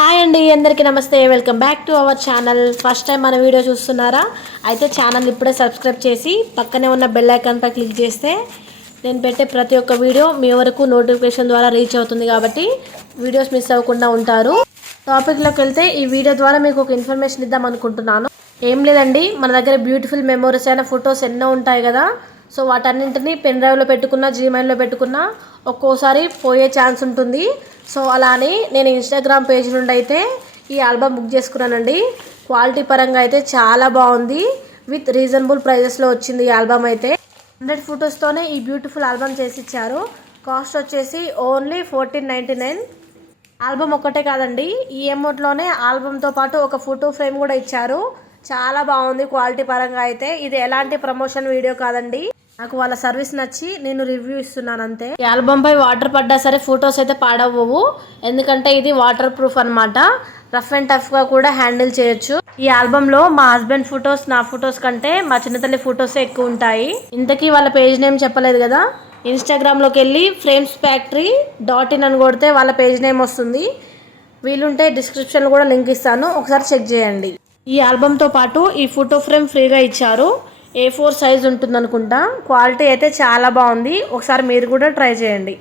Hi అండి, అందరికీ నమస్తే. Welcome back to our channel. First time మన వీడియో చూస్తున్నారా? అయితే ఛానల్ ఇప్పుడే సబ్స్క్రైబ్ చేసి పక్కనే ఉన్న బెల్ ఐకాన్పై క్లిక్ చేస్తే నేను పెట్టే ప్రతి ఒక్క వీడియో మీ వరకు నోటిఫికేషన్ ద్వారా రీచ్ అవుతుంది, కాబట్టి వీడియోస్ మిస్ అవ్వకుండా ఉంటారు. టాపిక్లోకి వెళ్తే ఈ వీడియో ద్వారా మీకు ఒక ఇన్ఫర్మేషన్ ఇద్దాం అనుకుంటున్నాను. ఏం లేదండి, మన దగ్గర బ్యూటిఫుల్ మెమోరీస్ అయిన ఫొటోస్ ఎన్నో ఉంటాయి కదా. సో వాటన్నింటినీ పెన్ డ్రైవ్లో పెట్టుకున్న, జీమెయిల్లో పెట్టుకున్న ఒక్కోసారి పోయే ఛాన్స్ ఉంటుంది. సో అలా అని నేను ఇన్స్టాగ్రామ్ పేజ్ నుండి అయితే ఈ ఆల్బమ్ బుక్ చేసుకున్నానండి. క్వాలిటీ పరంగా అయితే చాలా బాగుంది. విత్ రీజనబుల్ ప్రైజెస్లో వచ్చింది ఈ ఆల్బమ్ అయితే. 100 ఫొటోస్తోనే ఈ బ్యూటిఫుల్ ఆల్బమ్ చేసి ఇచ్చారు. కాస్ట్ వచ్చేసి ఓన్లీ 1499. ఆల్బమ్ ఒక్కటే కాదండి, ఈ అమౌంట్లోనే ఆల్బమ్తో పాటు ఒక ఫోటో ఫ్రేమ్ కూడా ఇచ్చారు. చాలా బాగుంది క్వాలిటీ పరంగా అయితే. ఇది ఎలాంటి ప్రమోషన్ వీడియో కాదండి, నాకు వాళ్ళ సర్వీస్ నచ్చి నేను రివ్యూ ఇస్తున్నాను అంతే. ఈ ఆల్బమ్ పై వాటర్ పడ్డా సరే ఫొటోస్ అయితే పాడవ్వవు, ఎందుకంటే ఇది వాటర్ ప్రూఫ్ అనమాట. రఫ్ అండ్ టఫ్గా కూడా హ్యాండిల్ చేయొచ్చు. ఈ ఆల్బంలో మా హస్బెండ్ ఫొటోస్, నా ఫొటోస్ కంటే మా చిన్నతల్లి ఫొటోసే ఎక్కువ ఉంటాయి. ఇంతకీ వాళ్ళ పేజ్ నేమ్ చెప్పలేదు కదా. ఇన్స్టాగ్రామ్లోకి వెళ్ళి framesfactory.in అని కొడితే వాళ్ళ పేజ్ నేమ్ వస్తుంది. వీలుంటే డిస్క్రిప్షన్లో కూడా లింక్ ఇస్తాను, ఒకసారి చెక్ చేయండి. ఈ ఆల్బంతో పాటు ఈ ఫోటో ఫ్రేమ్ ఫ్రీగా ఇచ్చారు. A4 సైజ్ ఉంటుంది అనుకుంటా. క్వాలిటీ అయితే చాలా బాగుంది, ఒకసారి మీరు కూడా ట్రై చేయండి.